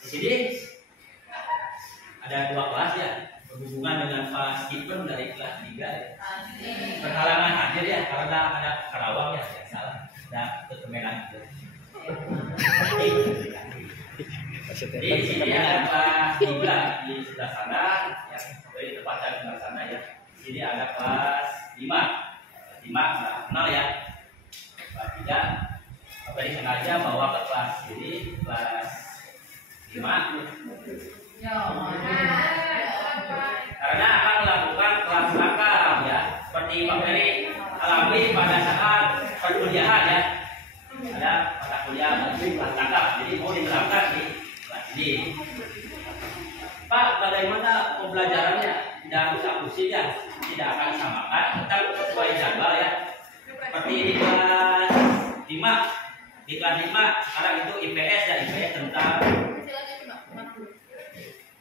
Di sini ada dua kelas ya, berhubungan dengan Pak Stephen dari kelas 3 ya. Berhalangan hadir ya karena ada Karawang ya, salah. Ada ketemenan. Jadi di sini ada kelas 3 di sebelah sana, ya, dari tempatnya sebelah sana ya. Di sini ada kelas 5. Kelas 5 nggak kenal ya. Kelas 3 tadi sengaja bawa ke kelas ini, kelas 5. Karena akan melakukan kelas akar ya, seperti Pak Ferry alami pada saat perkuliahan ya. Ada mata kuliah kelas akar, jadi mau diterapkan di kelas ini. Pak, bagaimana pembelajarannya? Tidak usah pusing ya, tidak akan samakan, tetap sesuai jadwal ya. Seperti di kelas 5. Di kelas 5 sekarang itu IPS ya, IPS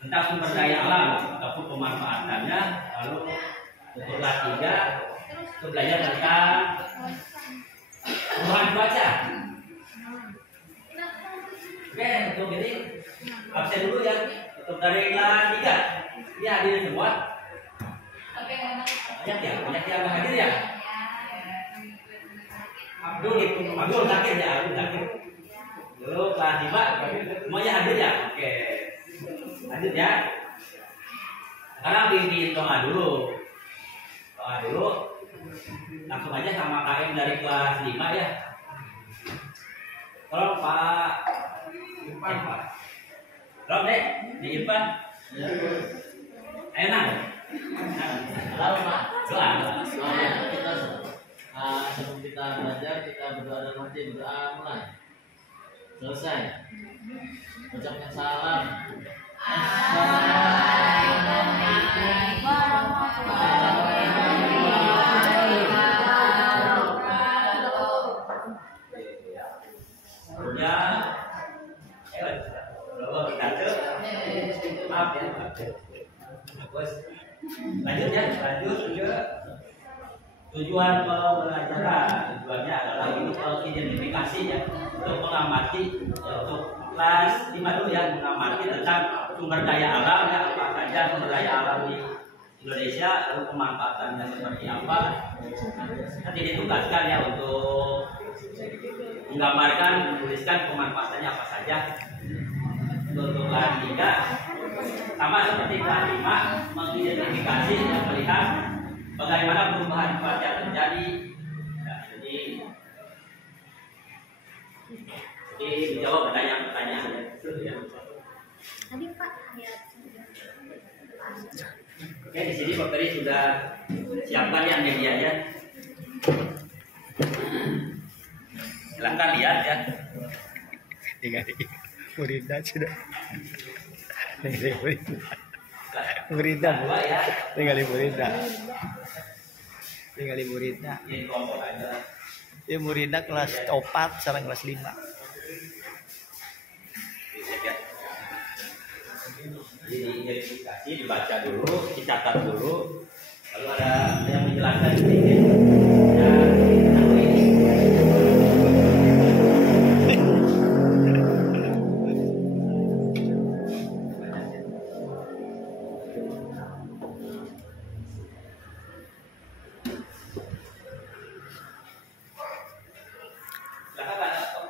tentang sumber daya alam ataupun pemanfaatannya. Lalu untuk kelas 3 itu belajar tentang perubahan cuaca. Oke, untuk ini absen dulu ya. Untuk dari kelas 3 ini hadir semua. Banyak yang hadir ya. Abdul sakit ya, Dulu kelas 5 semuanya hadir ya. Oke. Lanjut ya. Sekarang bikin doa dulu. Langsung aja sama KM dari kelas 5 ya. Tolong Pak Irfan, Pak. Tolong deh, di Irfan. Enak. Halo Pak. Doa. Sebelum kita belajar, kita berdoa dan mati berdoa mulai. Selesai. Ucapkan salam. Assalamualaikum warahmatullahi wabarakatuh. Maaf ya. Lanjut ya, tujuan pembelajaran tujuannya adalah untuk identifikasi ya, untuk mengamati ya, untuk kelas 5 dulu ya, mengamati tentang sumber daya alam ya, apa saja sumber daya alam di Indonesia, lalu pemanfaatannya seperti apa. Nanti ditugaskan ya untuk menggambarkan, menuliskan pemanfaatannya apa saja. Untuk kelas 3 sama seperti kelas 5, mengidentifikasi dan melihat bagaimana perubahan cuaca terjadi. Nah, jadi menjawab pertanyaan-pertanyaan ya. Tadi Pak ya. Oke, di sini Pak Ferry sudah siapkan yang medianya. Silahkan lihat ya. Muridnya sudah. Muridnya ya. tinggal muridnya. Ini kelompok aja. Ya muridnya kelas 4, sekarang kelas 5. Jadi verifikasi, dibaca dulu, dicatat dulu, lalu ada yang menjelaskan sedikit. Ya,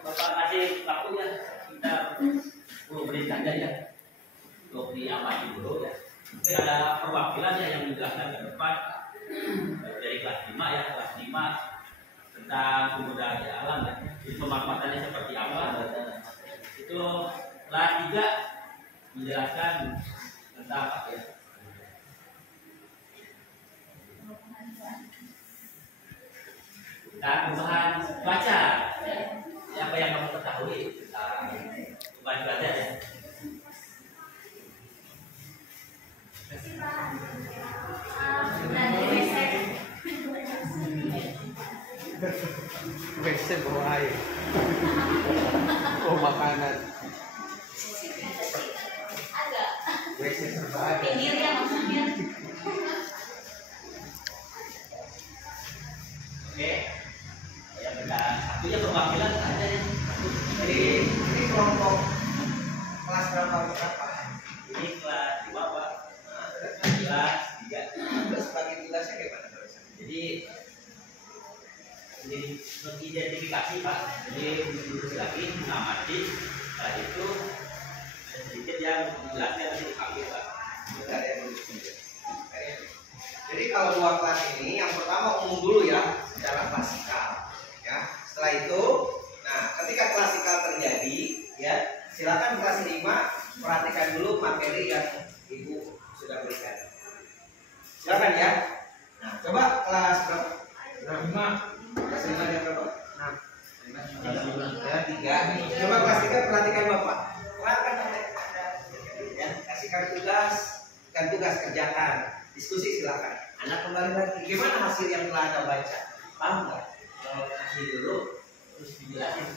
Bapak kasih waktunya kita 10 menit saja ya. Untuk diamati dulu ya. Mungkin ada perwakilan ya yang menjelaskan ke depan dari kelas 5 ya, kelas 5 tentang sumber daya alam ya. Jadi pemanfaatannya seperti apa. Itu kelas 3 menjelaskan tentang apa ya. Tentang perubahan cuaca. Apa yang kamu ketahui tentang perubahan cuaca ya? WC bawa air. Oh makanan. WC serba ada. Pinggirnya maksudnya. Oke. Ya benar. Satunya perwakilan saja ya. Jadi ini kelompok kelas berapa yang jelasnya nanti dipanggil Pak. Bentar ya, dulu. Jadi kalau dua kelas ini, yang pertama umum dulu ya, secara klasikal. Ya, setelah itu, nah ketika klasikal terjadi, ya silakan kelas 5 perhatikan dulu materi yang ibu sudah berikan. Silakan ya. Nah, coba kelas berapa? Kelas 5 yang berapa? Ya, 3. Coba kelas 3 perhatikan Bapak. Perhatikan ya, kasihkan tugas kerjakan. Diskusi silakan. Anak kembali lagi. Gimana hasil yang telah Anda baca? Paham nggak? Kalau kasih dulu terus dijelasin.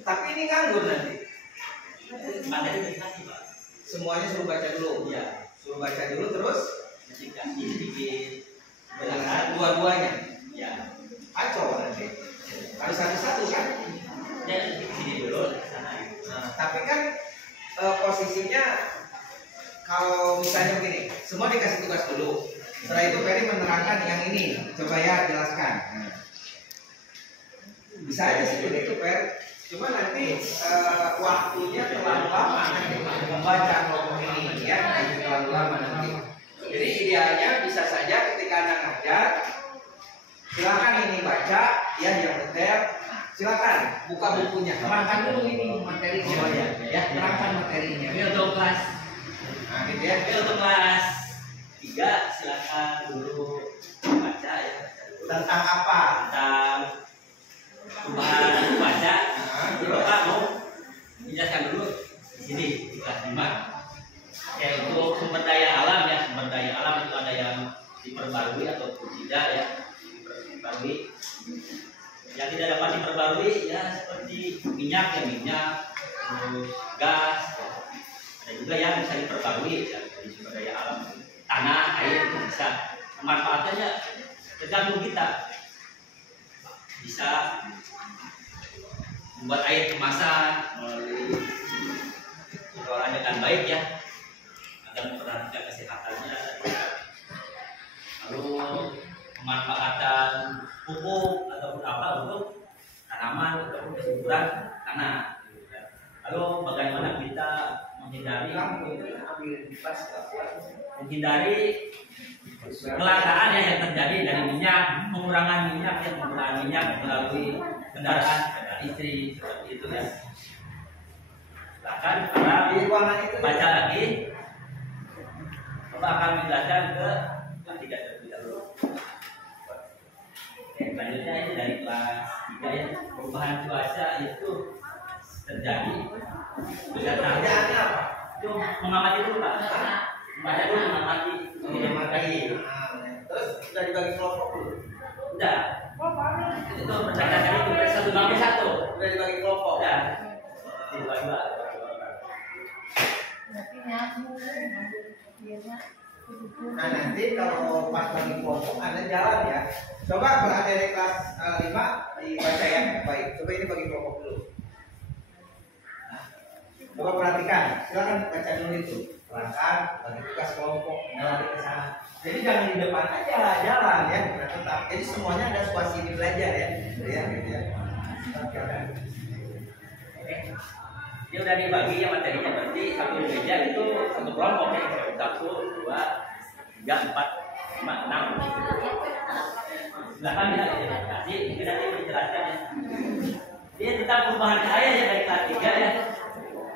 Tapi ini nganggur nanti. Materi dikasih Pak. Semuanya suruh baca dulu. Iya. Suruh baca dulu terus Dikasih sedikit penjelasan dua-duanya. ya. Kacau nanti. Harus satu-satu kan? Ya di sini dulu ke sana. Nah, tapi kan posisinya kalau misalnya begini, semua dikasih tugas dulu. Setelah itu Ferry menerangkan yang ini. Coba ya jelaskan. Nah. Bisa aja sih begitu Fer. Cuma nanti waktunya terlalu lama nanti membaca kelompok ini ya, terlalu lama nanti. Jadi idealnya bisa saja ketika Anda ngajar, silakan ini baca ya yang detail. Silakan buka bukunya, terangkan dulu ini materinya. Oh, ya. Ya, terangkan materinya. Ini untuk kelas. Nah, gitu ya. Ini untuk kelas 3 silakan dulu baca ya. Tentang apa? Tentang perubahan baca. Bapak mau menjelaskan dulu di sini di kelas 5. Yaitu sumber daya alam ya, sumber daya alam itu ada yang diperbarui ataupun tidak ya, diperbarui. Yang tidak dapat diperbarui ya seperti minyak ya, terus gas. Ada juga yang bisa diperbarui ya, dari sumber daya alam, tanah, air itu bisa. Manfaatnya tergantung kita. Bisa membuat air kemasan melalui pengelolaan dengan baik ya, agar memperhatikan kesehatannya. Lalu pemanfaatan pupuk ataupun apa untuk tanaman ataupun kesuburan tanah. Lalu bagaimana kita menghindari kelangkaan yang terjadi dari minyak, pengurangan minyak melalui kendaraan istri seperti itu ya. Silakan para baca lagi. Bapak akan menjelaskan ke kelas 3 terlebih dahulu. Oke, selanjutnya ini dari kelas 3 ya. Perubahan cuaca itu terjadi berdasarkan apa? itu mengamati dulu Pak. Membaca dulu, mengamati. Terus sudah dibagi kelompok dulu. Udah. Itu berdasarkan itu satu bagi satu. Sudah dibagi kelompok. Udah. Dua. Nah nanti kalau pas bagi kelompok Anda jalan ya. Coba kalau ada dari kelas 5 dibaca ya. Baik. Coba ini bagi kelompok dulu. Coba perhatikan. Silakan baca dulu itu. Perhatikan bagi tugas kelompok. Nanti ke sana. Jadi jangan di depan aja jalan ya. Nah, tetap. Jadi semuanya ada suasana belajar ya. Ya gitu ya. Oke. Dia udah dibagi ya materinya, berarti satu meja itu satu kelompok ya. 1, 2, 3, 4, 5, 6. Silakan ya kasih, mungkin nanti menjelaskan ya. Dia tentang perubahan cahaya ya dari kelas 3 ya.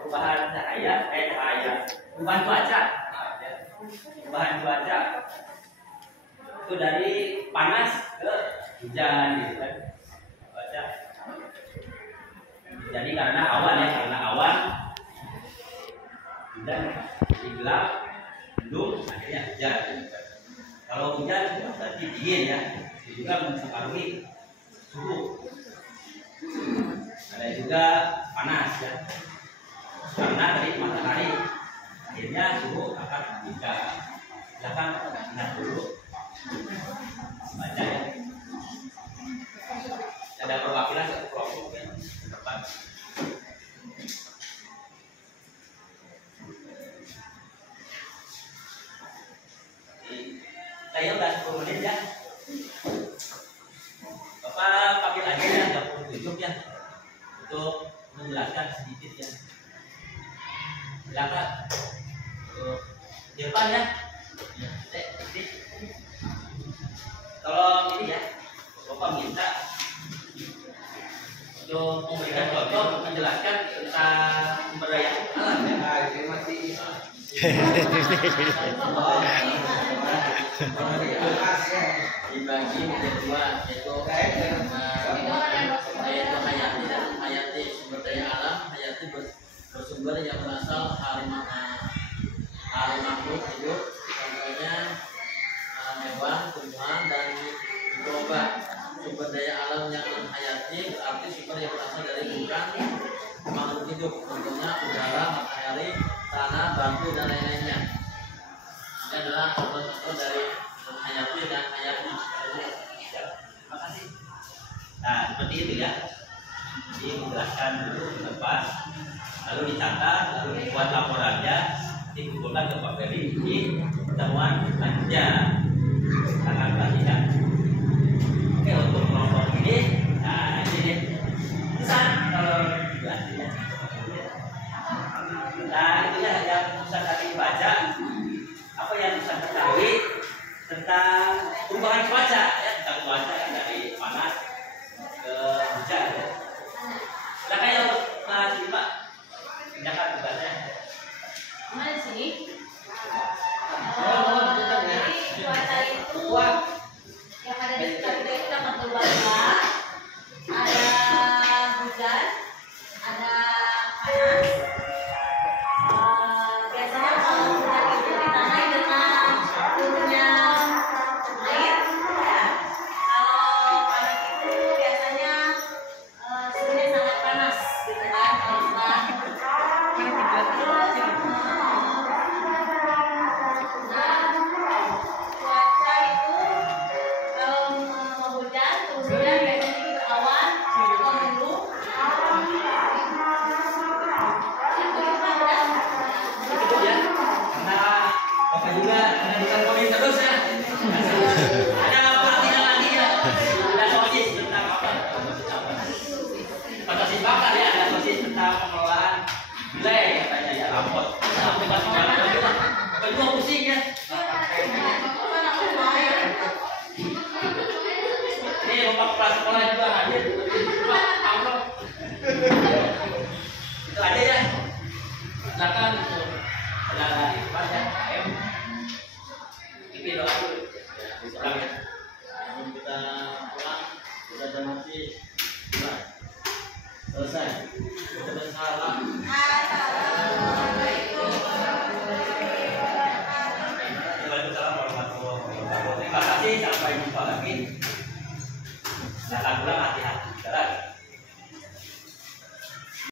Perubahan cahaya, perubahan cuaca. Perubahan cuaca itu dari panas ke hujan gitu kan. Cuaca. Jadi karena awan hujan jadi gelap, mendung, akhirnya hujan. Kalau hujan berarti dingin ya, itu juga mempengaruhi suhu. Ada juga panas ya, karena dari matahari, akhirnya suhu akan meningkat. Silakan lihat dulu, baca ya. Ada perwakilan satu kelompok ya, depan. Saya udah 10 menit ya. Bapak panggil aja ya 27 ya, untuk menjelaskan sedikit ya. Silakan. Di depan ya. Tolong ini ya. Bapak minta untuk memberikan contoh menjelaskan tentang sumber daya alam ya. Nah, ini masih dibagi menjadi dua, yaitu hayati sumber daya alam, hayati bersumber yang berasal dari makhluk hidup, contohnya hewan, tumbuhan, dan mikroba. Sumber daya alam yang hayati berarti sumber yang berasal dari bukan makhluk hidup, contohnya udara, matahari, tanah, batu, dan lain-lainnya. Ini adalah contoh-contoh dari hayati dan hayati. Terima kasih. Nah, seperti itu ya. Jadi menjelaskan dulu di depan, lalu dicatat, lalu dibuat laporannya, dikumpulkan ke Pak Ferry di pertemuan selanjutnya. Akan bagikan. Oke, untuk kelompok ini, nah ini nih, pesan kalau dilatih. Nah, itu ya yang bisa tadi baca. Apa yang bisa ketahui tentang perubahan cuaca ya, tentang cuaca yang dari panas ke hujan ya. Silakan ya untuk Mas Pak, pinjamkan tugasnya. Mana sini? Jadi Cuaca itu yang ada di sekitar kita itu dapat berubah-ubah. Ada hujan, ada panas. Biasanya kalau hujan itu ditandai dengan turunnya air. Ya. Kalau panas itu biasanya suhunya sangat panas, gitu kan? Kalau sudah cuaca itu kalau mau hujan, turun hujan biasanya berawan atau mendung. Itu ya, karena Bapak juga mengajukan komit terus ya. Ada apa artinya lagi ya? Ada sosis tentang apa? Pada sosis bakar ya, ada sosis tentang pengelolaan wilayah katanya ya, rapot. Sampai pas banget lagi lah. Bapak juga pusing ya. Ini Bapak kepala sekolah juga hadir. Pak, amplop. Itu aja ya. Silakan untuk saudara di depan ya. Ayo. Ini doa dulu. Pulang ya. sebelum kita pulang, kita ada nanti pulang. Selesai. Kita bersalah. Waalaikumsalam warahmatullahi wabarakatuh. Terima kasih, sampai jumpa lagi. Silakan pulang, hati-hati.